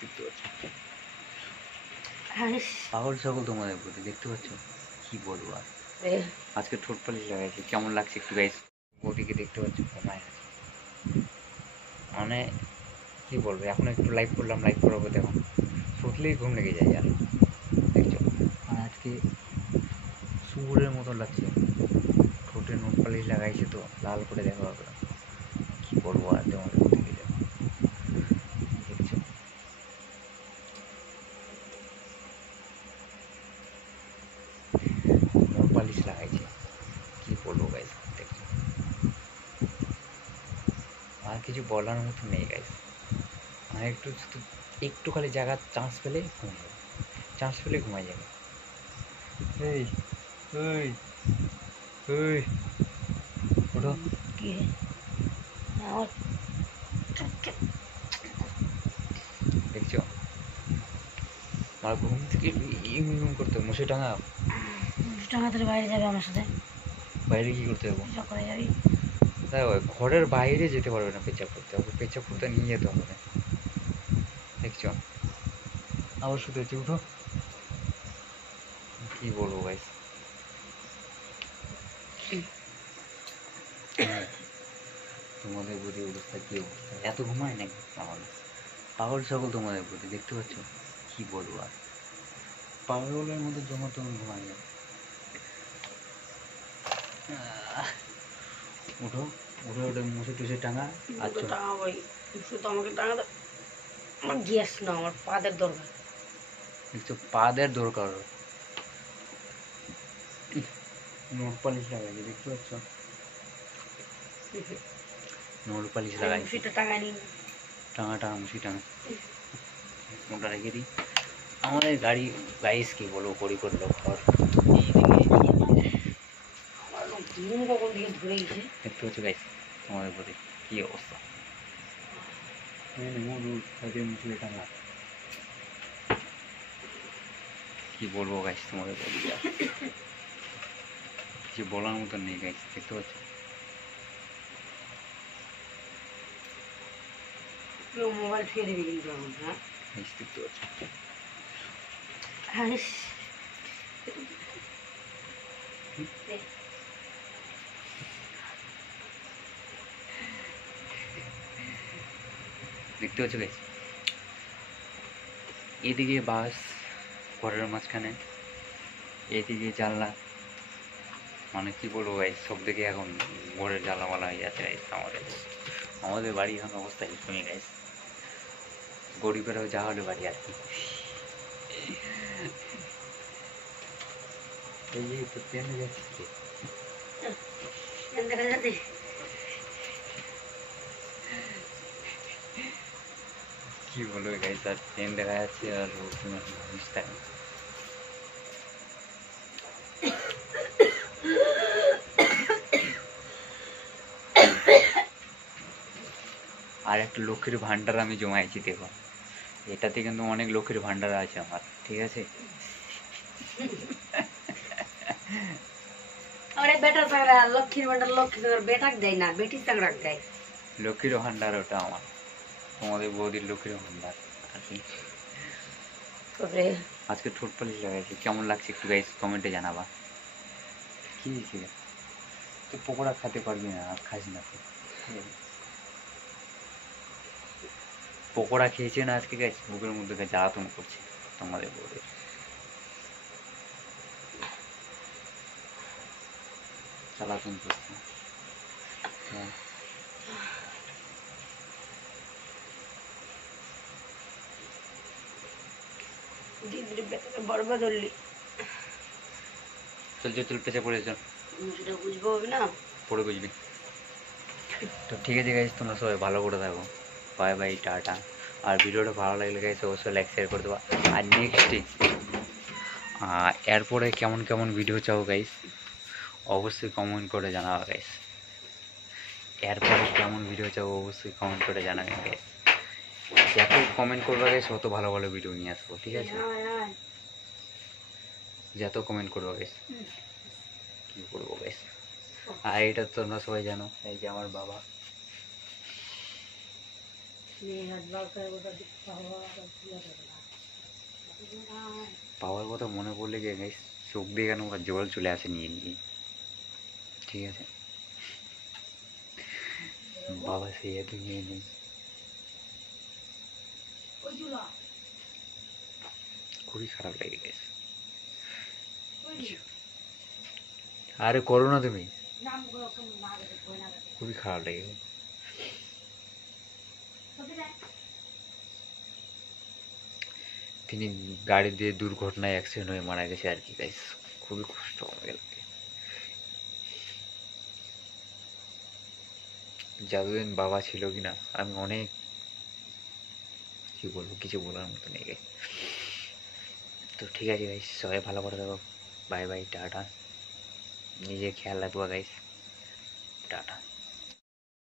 দেখতে পাচ্ছ পাগল ছাগল তোমাদের প্রতি দেখতে পাচ্ছ কি বলবো আর আজকে ঠোঁট পালিশ লাগাইছি কেমন লাগছে একটু গাইস ওদিকে দেখতে পাচ্ছ ঘুমায় আছে মানে কি বলবো এখন একটু লাইভ করলাম লাইভ করাবো দেখো শুতলেই ঘুম লেগে যায় আর দেখছো আর আজকে সুরের মতো লাগছে ঠোঁটে নোট পালিশ লাগাইছে তো লাল করে দেখা হবে কি বলবো আর তোমাদের দিকে দেখো দেখছো নোট পালিশ লাগাইছে কি বলবো গাইস দেখছো আর কিছু বলার মতো নেই গাইস মানে একটু খালি জায়গার চান্স পেলে ঘুমাই যাবে এই ওই ওই ওঠো দেখছো আমার ঘুম থেকে ইম করতে হবে মুছে টাঙাতে বাইরে যাবে আমার সাথে বাইরে কি করতে হবে সকালে যাবি দেখো ঘরের বাইরে যেতে পারবে না পেঁচাপ করতে নিয়ে যেতে হবে দেখছো আবার শুধু হচ্ছে উঠো কি বলবো ভাই তোমাদের প্রতি অবস্থা কি অবস্থা এত ঘুমায় নাকি পাগল ছাগল তোমাদের প্রতি দেখতে পাচ্ছ কি বলবো আর পাগলের মধ্যে জমা তুমি ঘুমাই না উঠো উঠে উঠে মুছে টুসে টাঙা আচ্ছা টাঙাবোই শুধু আমাকে টাঙাতে আমার গ্যাস না আমার পাদের দরকার দেখছো পাদের দরকার নোট পালিশ লাগাইছে দেখতে পাচ্ছ নোট পালিশ লাগাইছে টাঙা মুছি টাঙা মোটা রেখে দিই আমাদের গাড়ি গাইস কি বলবো করি করলো ঘর দেখতে পাচ্ছ গাইস তোমাদের প্রতি কি অবস্থা মুছে টাঙা কি বলবো গাইস তোমাদের প্রতি কিছু বলার মতন নেই গাইস দেখতে পাচ্ছ মোবাইল ছুঁয়ে দিবি কিন্তু হ্যাঁ দেখতে পাচ্ছ দেখতে পাচ্ছ গাইস এদিকে বাস ঘরের মাঝখানে এদিকে জানলা মানে কি বলবো গাইস সব দিকে এখন ঘরের জ্বালামালা হয়ে যাচ্ছে গাইস আমাদের বাড়ি এখন অবস্থা এরকমই গাইস গরিবেরও যা হলে বাড়ি আর কি এই তো ট্রেনে যাচ্ছে কি বলবো গাইস আর ট্রেন দেখা যাচ্ছে আর জিনিসটা আর একটা লক্ষ্মীর ভান্ডার আমি জমাইছি দেখো এটাতে কিন্তু অনেক লক্ষ্মীর ভান্ডার আছে আমার ঠিক আছে লক্ষ্মীর ভান্ডার লক্ষ্মীর বেটাক দেয় না বেটি চাকরাক দেয় লক্ষ্মীর ভান্ডার ওটা আমার তোমাদের বৌদির লক্ষ্মীর ভান্ডার আর কি আজকে ঠোঁট পালিশ লাগাইছি কেমন লাগছে একটু গাইস কমেন্টে জানাবা কি ছিল তো পকোড়া খেতে পারবি না আর খাস না পকোড়া খেয়েছে না আজকে গাইস বুকের মধ্যে জ্বালাতন করছে তোমাদের বৌদির জ্বালাতন করছে চল পেঁচে পড়ে চল বুঝবো না পড়ে বুঝবি তো ঠিক আছে গাইস তোমরা সবাই ভালো করে থাকো বাই বাই টাটা আর ভিডিওটা ভালো লাগলে গাইস অবশ্যই লাইক শেয়ার করে দেবা আর নেক্সটে এরপরে কেমন কেমন ভিডিও চাও গাইস অবশ্যই কমেন্ট করে জানাবা গাইস এরপরে কেমন ভিডিও চাও অবশ্যই কমেন্ট করে জানাবেন গাইস যত কমেন্ট করবে গাইস তত ভালো ভালো ভিডিও নিয়ে আসবো ঠিক আছে যত কমেন্ট করবো গাইস কি করবো গাইস আর এটা তোমরা সবাই জানো এই যে আমার বাবা বাবার কথা মনে পড়লে যে গাইস চোখ দিয়ে কেন আমার জল চলে আসে নিয়ে নিয়ে। ঠিক আছে, বাবা সেই এত নিয়ে নেই। খুবই খারাপ লাগে গেছে। আরে করো না তুমি, খুবই খারাপ লাগে। তিনি গাড়ি দিয়ে দুর্ঘটনায় অ্যাক্সিডেন্ট হয়ে মারা গেছে আর কি গাইস, খুবই কষ্ট আমাকে লাগে। যতদিন বাবা ছিল কিনা আমি অনেক কি বলবো, কিছু বলার মতো নেই গাইস। তো ঠিক আছে গাইস, সবাই ভালো করে দেবো। Bye bye, tata. নিজে খেয়াল রাখবো গাইস, টাটা।